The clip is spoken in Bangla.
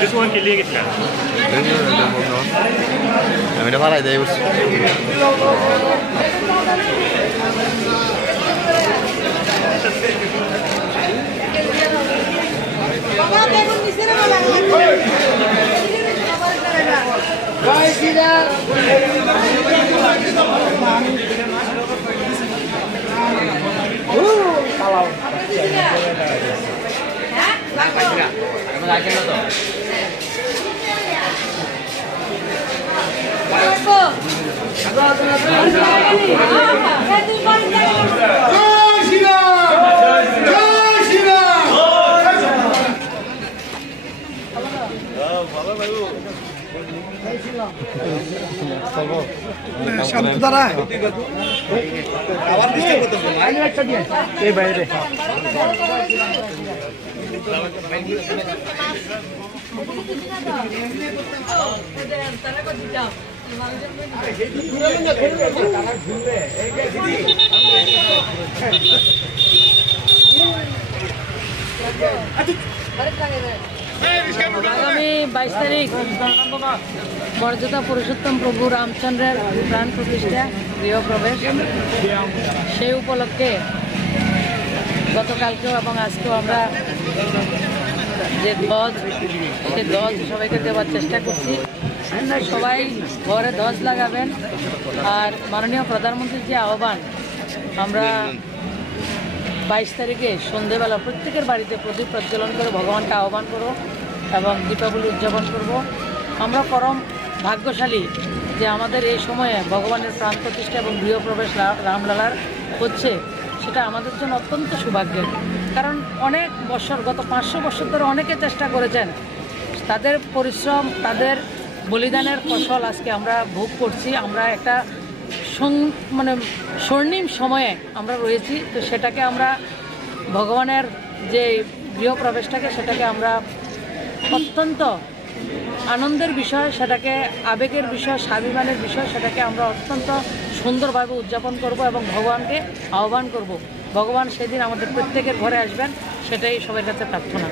This one ke liye kitna? আমি এটা ভাড়াই দেই বলছি বাবা বেগুন নিচে রে বাবা জয় শ্রীরাম চালাও হ্যাঁ লাগো আমরা রাখেন না তো আগামী 22 তারিখ মর্যাদা পুরুষোত্তম প্রভু রামচন্দ্রের প্রাণ প্রতিষ্ঠা গৃহপ্রবেশ সেই উপলক্ষে গতকালকেও এবং আজকেও আমরা যে ধ্বজ সেই ধ্বজ সবাইকে দেওয়ার চেষ্টা করছি। সবাই ঘরে ধ্বজ লাগাবেন আর মাননীয় প্রধানমন্ত্রীর যে আহ্বান আমরা 22 তারিখে সন্ধেবেলা প্রত্যেকের বাড়িতে প্রদীপ প্রজ্বলন করে ভগবানকে আহ্বান করব এবং দীপাবলি উদযাপন করব। আমরা পরম ভাগ্যশালী যে আমাদের এই সময়ে ভগবানের প্রাণ প্রতিষ্ঠা এবং গৃহপ্রবেশ রামলালার হচ্ছে, সেটা আমাদের জন্য অত্যন্ত সৌভাগ্যের। কারণ অনেক বছর, গত 500 বছর ধরে অনেকে চেষ্টা করেছেন, তাদের পরিশ্রম, তাদের বলিদানের ফসল আজকে আমরা ভোগ করছি। আমরা একটা মানে স্বর্ণিম সময়ে আমরা রয়েছি, তো সেটাকে আমরা ভগবানের যে গৃহপ্রবেশটাকে সেটাকে আমরা অত্যন্ত আনন্দের বিষয়, সেটাকে আবেগের বিষয়, স্বাভিমানের বিষয়, সেটাকে আমরা অত্যন্ত সুন্দরভাবে উদযাপন করব এবং ভগবানকে আহ্বান করব। ভগবান সেদিন আমাদের প্রত্যেকের ঘরে আসবেন, সেটাই সবার কাছে প্রার্থনা।